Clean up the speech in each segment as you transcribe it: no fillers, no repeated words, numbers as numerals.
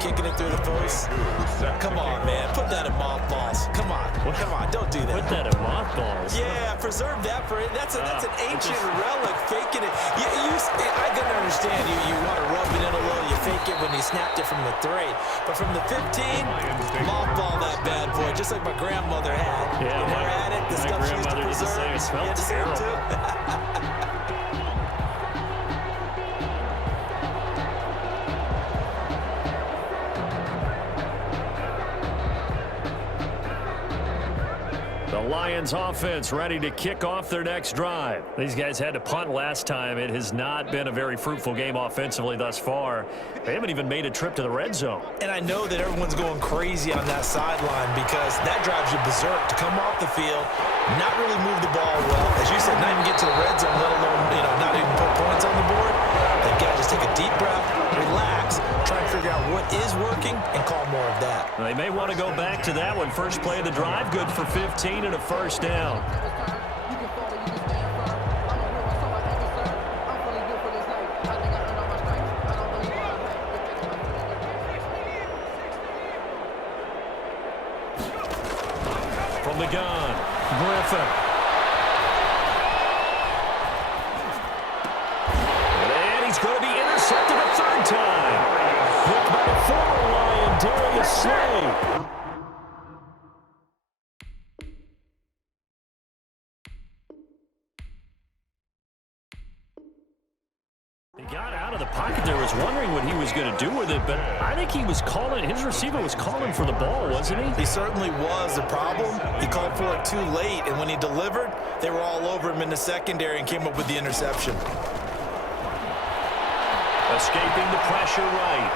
kicking it through the post. Come on, man. Put that in mothballs. Come on. Come on. Don't do that. Put that in mothballs? Yeah, preserve that for it. That's an ancient relic, faking it. I can understand you want to rub it in a little. You fake it when he snapped it from the 3. But from the 15, mothball that bad boy, just like my grandmother had. Yeah, you never had it? The stuff she used to preserve. It smelled terrible. Too. The Lions offense ready to kick off their next drive. These guys had to punt last time. It has not been a very fruitful game offensively thus far. They haven't even made a trip to the red zone. And I know that everyone's going crazy on that sideline because that drives you berserk to come off the field, not really move the ball well. As you said, not even get to the red zone, let alone, not even put points on the board. They've got to just take a deep breath, relax, try and figure out what is working, and call more of that. They may want to go back to that one. First play of the drive, good for 15 and a first down. From the gun, Griffin. And he's going to be intercepted a third time. Picked by the former Lion, Darius Slay. He got out of the pocket there, was wondering what he was going to do with it, but I think he was calling, his receiver was calling for the ball, wasn't he? He certainly was. The problem, he called for it too late, and when he delivered, they were all over him in the secondary and came up with the interception. Escaping the pressure right.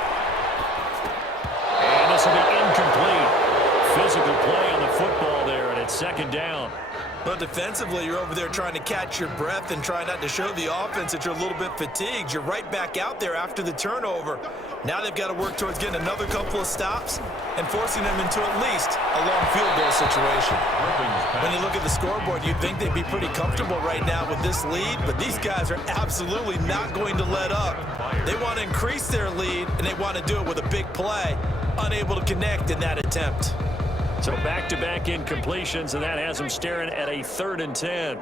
And this will be incomplete. Physical play on the football there, and it's second down. But defensively, you're over there trying to catch your breath and try not to show the offense that you're a little bit fatigued. You're right back out there after the turnover. Now they've got to work towards getting another couple of stops and forcing them into at least a long field goal situation. When you look at the scoreboard, you'd think they'd be pretty comfortable right now with this lead, but these guys are absolutely not going to let up. They want to increase their lead, and they want to do it with a big play. Unable to connect in that attempt. So back-to-back incompletions, and that has them staring at a 3rd and 10.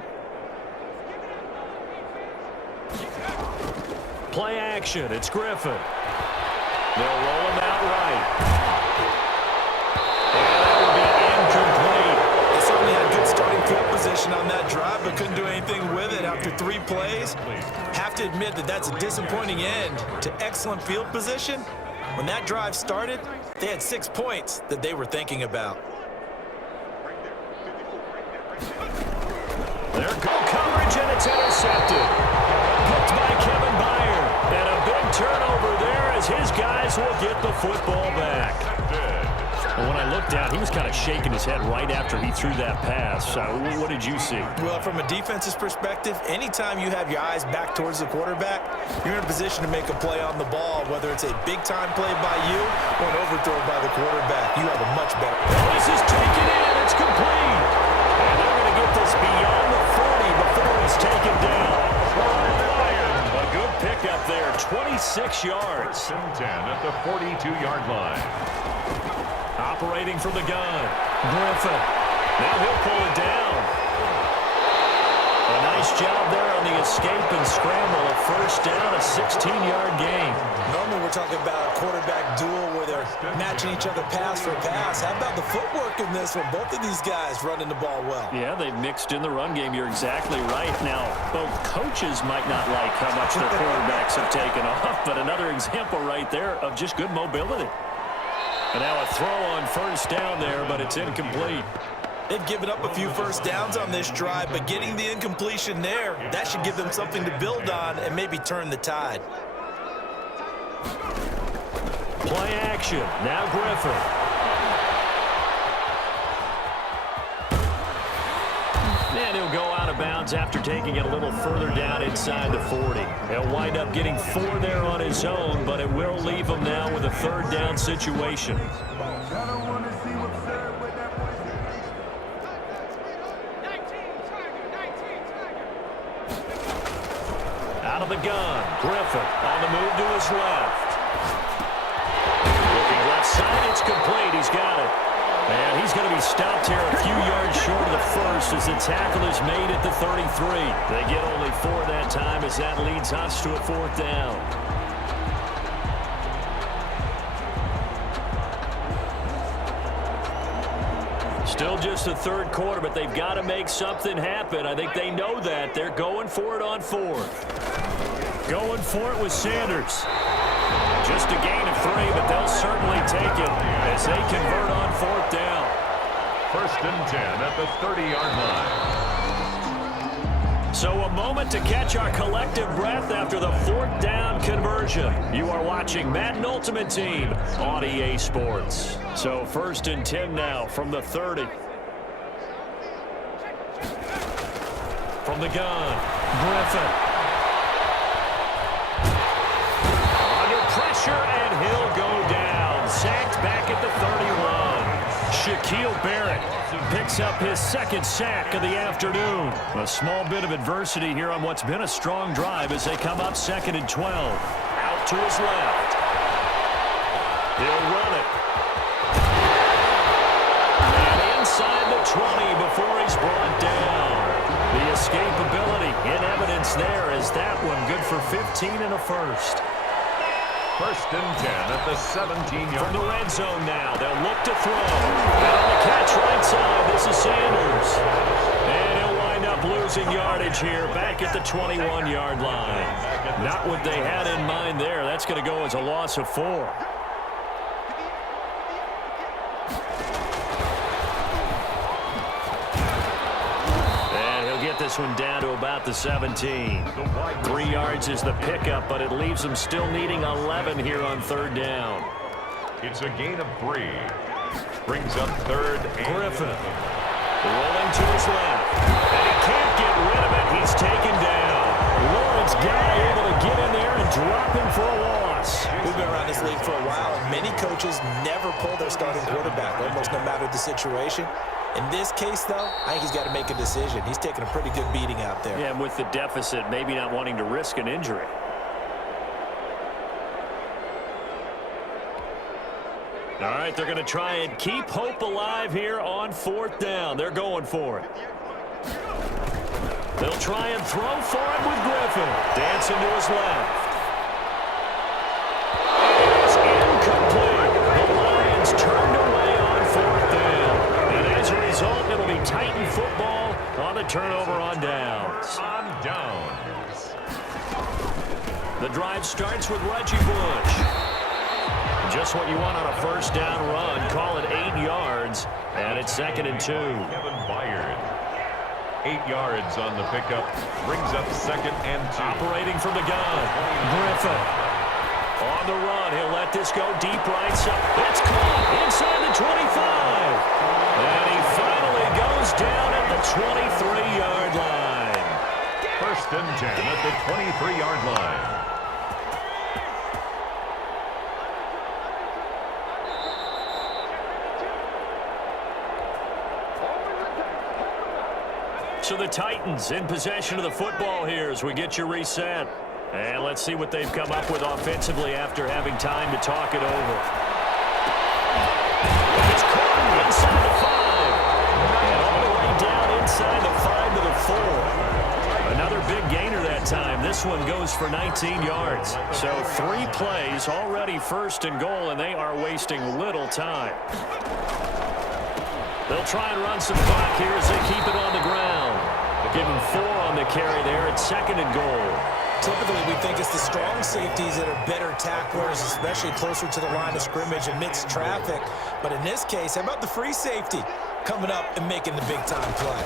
Play action. It's Griffin. They'll roll him out right. And that will be incomplete. They certainly had good starting field position on that drive, but couldn't do anything with it after 3 plays. Have to admit that that's a disappointing end to excellent field position. When that drive started, they had 6 points that they were thinking about. There go coverage, and it's intercepted. Picked by Kevin Byard. And a big turnover there as his guys will get the football back. And when I looked down, he was kind of shaking his head right after he threw that pass. What did you see? Well, from a defense's perspective, anytime you have your eyes back towards the quarterback, you're in a position to make a play on the ball, whether it's a big-time play by you or an overthrow by the quarterback. You have a much better. This is taken in. It's complete. And they're going to get this beyond the 40 before it's taken down. A good pickup there, 26 yards. 10 at the 42-yard line. Operating from the gun, Griffin. Now he'll pull it down. A nice job there on the escape and scramble. A first down, a 16-yard gain. Normally we're talking about a quarterback duel where they're matching each other pass for pass. How about the footwork in this one? Both of these guys running the ball well. Yeah, they've mixed in the run game. You're exactly right. Now, both coaches might not like how much their quarterbacks have taken off, but another example right there of just good mobility. And now a throw on first down there, but it's incomplete. They've given up a few first downs on this drive, but getting the incompletion there, that should give them something to build on and maybe turn the tide. Play action. Now Griffin. And he'll go out of bounds after taking it a little further down inside the 40. He'll wind up getting 4 there on his own, but it will leave him now with a 3rd down situation. Out of the gun, Griffin on the move to his left. Looking outside. It's complete. He's got it. And he's going to be stopped here a few yards short of the first as the tackle is made at the 33. They get only 4 that time as that leads us to a 4th down. Still just the 3rd quarter, but they've got to make something happen. I think they know that. They're going for it on 4th. Going for it with Sanders. Just a gain of 3, but they'll certainly take it as they convert on 4th down. 1st and 10 at the 30-yard line. So a moment to catch our collective breath after the 4th down conversion. You are watching Madden Ultimate Team on EA Sports. So 1st and 10 now from the 30. From the gun, Griffin. Pressure, and he'll go down. Sacked back at the 31. Shaquille Barrett picks up his 2nd sack of the afternoon. A small bit of adversity here on what's been a strong drive as they come up 2nd and 12. Out to his left. He'll run it. And inside the 20 before he's brought down. The escapability in evidence there as that one good for 15 and a first. 1st and 10 at the 17-yard line. From the red zone now, they'll look to throw. And on the catch right side, this is Sanders. And he'll wind up losing yardage here back at the 21-yard line. Not what they had in mind there. That's going to go as a loss of 4. This one down to about the 17. 3 yards is the pickup, but it leaves them still needing 11 here on 3rd down. It's a gain of 3. Brings up 3rd and Griffin rolling to his left. And he can't get rid of it. He's taken down. Lawrence got able to get in there and drop him for a loss. We've been around this league for a while, and many coaches never pull their starting quarterback, almost no matter the situation. In this case, though, I think he's got to make a decision. He's taking a pretty good beating out there. Yeah, and with the deficit, maybe not wanting to risk an injury. All right, they're going to try and keep hope alive here on 4th down. They're going for it. They'll try and throw for it with Griffin. Dancing to his left. It's incomplete. The Lions turned away on 4th down. And as a result, it'll be Titan football on the turnover on downs. On downs. The drive starts with Reggie Bush. Just what you want on a 1st down run. Call it 8 yards. And it's 2nd and 2. Kevin Byard. 8 yards on the pickup. Brings up 2nd and 2. Operating from the gun. Griffin. On the run. He'll let this go deep right side. It's caught inside the 25. And he finally goes down at the 23-yard line. 1st and 10 at the 23-yard line. So the Titans in possession of the football here as we get you reset. And let's see what they've come up with offensively after having time to talk it over. It's caught inside the 5. And all the way down inside the 5 to the 4. Another big gainer that time. This one goes for 19 yards. So 3 plays, already 1st and goal, and they are wasting little time. They'll try and run some clock here as they keep it on the ground. Give him 4 on the carry there at 2nd and goal. Typically, we think it's the strong safeties that are better tacklers, especially closer to the line of scrimmage amidst traffic. But in this case, how about the free safety coming up and making the big-time play?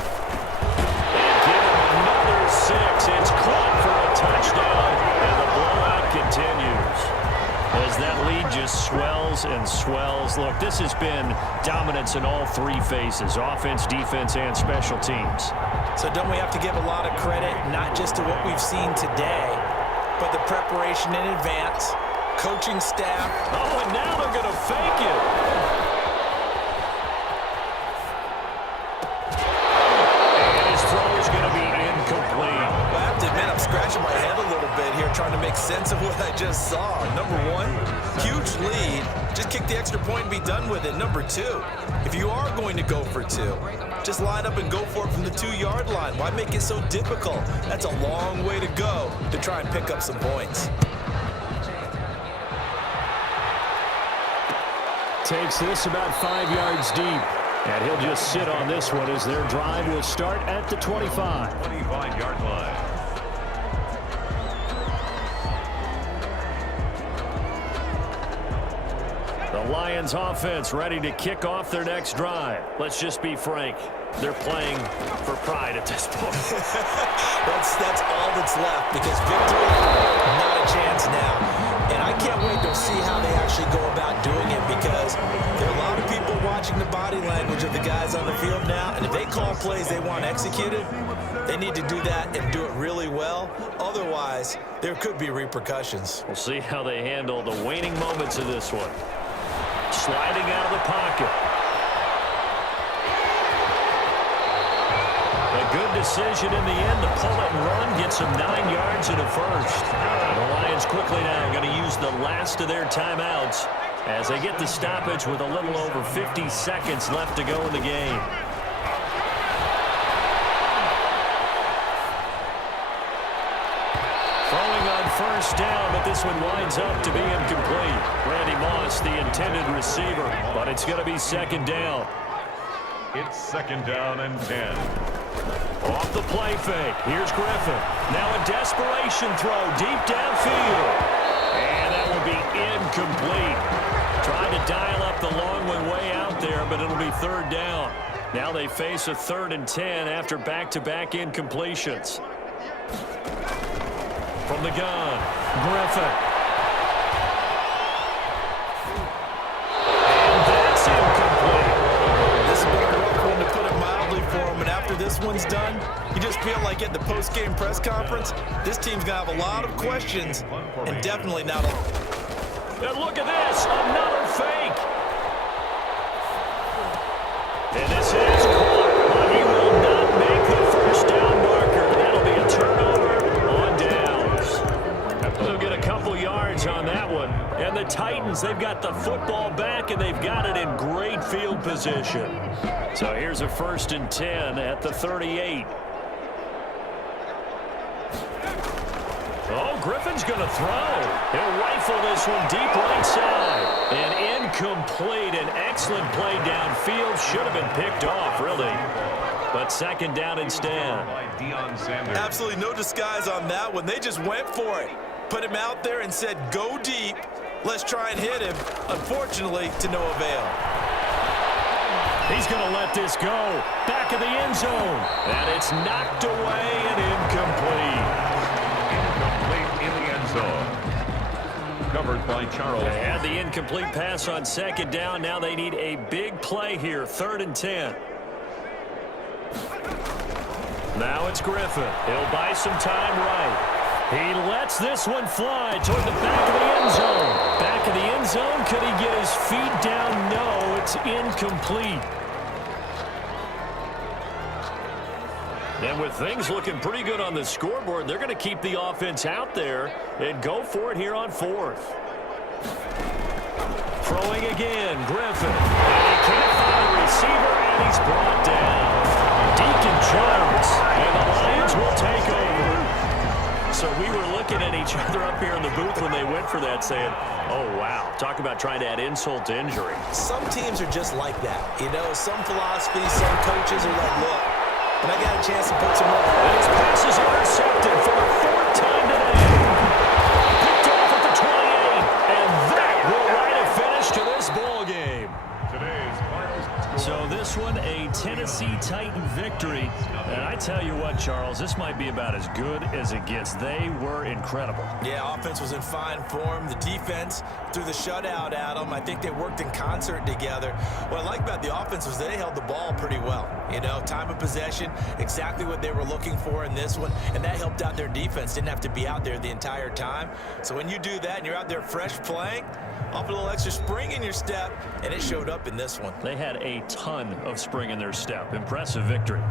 And give him another 6. It's caught for a touchdown, and the blowout continues. As that lead just swells and swells. Look, this has been dominance in all 3 phases, offense, defense, and special teams. So don't we have to give a lot of credit, not just to what we've seen today, but the preparation in advance, coaching staff. Oh, and now they're going to fake it. And his throw is going to be incomplete. Well, I have to admit, I'm scratching my head a little bit here trying to make make sense of what I just saw. Number one, huge lead. Just kick the extra point and be done with it. Number two, if you are going to go for two, just line up and go for it from the 2-yard line. Why make it so difficult? That's a long way to go to try and pick up some points. Takes this about 5 yards deep. And he'll just sit on this one as their drive will start at the 25. 25-yard line. The Lions offense ready to kick off their next drive. Let's just be frank. They're playing for pride at this point. that's all that's left, because victory, not a chance now. And I can't wait to see how they actually go about doing it, because there are a lot of people watching the body language of the guys on the field now, and if they call plays they want executed, they need to do that and do it really well. Otherwise, there could be repercussions. We'll see how they handle the waning moments of this one. Sliding out of the pocket. A good decision in the end to pull it and run, get some 9 yards and a first. The Lions quickly now going to use the last of their timeouts as they get the stoppage with a little over 50 seconds left to go in the game. Throwing on first down, but this one winds up to be incomplete. Randy Moss, the intended receiver, but it's going to be second down. It's second down and 10. Off the play fake. Here's Griffin. Now a desperation throw deep downfield. And that would be incomplete. Trying to dial up the long one way out there, but it'll be third down. Now they face a 3rd and 10 after back-to-back incompletions. From the gun, Griffin. And that's incomplete. This has been a rough one, to put it mildly, for them. And after this one's done, you just feel like at the post-game press conference, this team's going to have a lot of questions, and definitely not a... And look at this, another fake. And this is caught, but he will not make the first down marker. That'll be a turnover on downs. They'll get a couple yards on that one. And the Titans, they've got the football back, and they've got it in great field position. So here's a 1st and 10 at the 38. Oh, Griffin's going to throw. He'll rifle this one deep right side. And incomplete. An excellent play downfield. Should have been picked off, really. But second down instead. Absolutely no disguise on that one. They just went for it. Put him out there and said, go deep. Let's try and hit him. Unfortunately, to no avail. He's going to let this go. Back of the end zone. And it's knocked away and incomplete. Incomplete in the end zone. Covered by Charles. They had the incomplete pass on second down. Now they need a big play here. 3rd and 10. Now it's Griffin. He'll buy some time right. He lets this one fly toward the back of the end zone. Back of the end zone. Could he get his feet down? No, it's incomplete. And with things looking pretty good on the scoreboard, they're going to keep the offense out there and go for it here on 4th. Throwing again, Griffin. And he can't find a receiver, and he's brought down. Deacon Jones, and the Lions will take over. So we were looking at each other up here in the booth when they went for that, saying, oh, wow, talk about trying to add insult to injury. Some teams are just like that. You know, some philosophies, some coaches are like, look, and I got a chance to put some more. And his pass is intercepted for the 4th time today. Picked off at the 28, and that will write a finish to this ball game. So this one, a Tennessee Titan victory. And I tell you what, Charles, this might be about as good as it gets. They were incredible. Yeah, offense was in fine form. The defense threw the shutout at them. I think they worked in concert together. What I like about the offense was they held the ball pretty well. You know, time of possession, exactly what they were looking for in this one. And that helped out their defense. Didn't have to be out there the entire time. So when you do that and you're out there fresh playing, off a little extra spring in your step, and it showed up in this one. They had a ton of spring in their step. Impressive victory.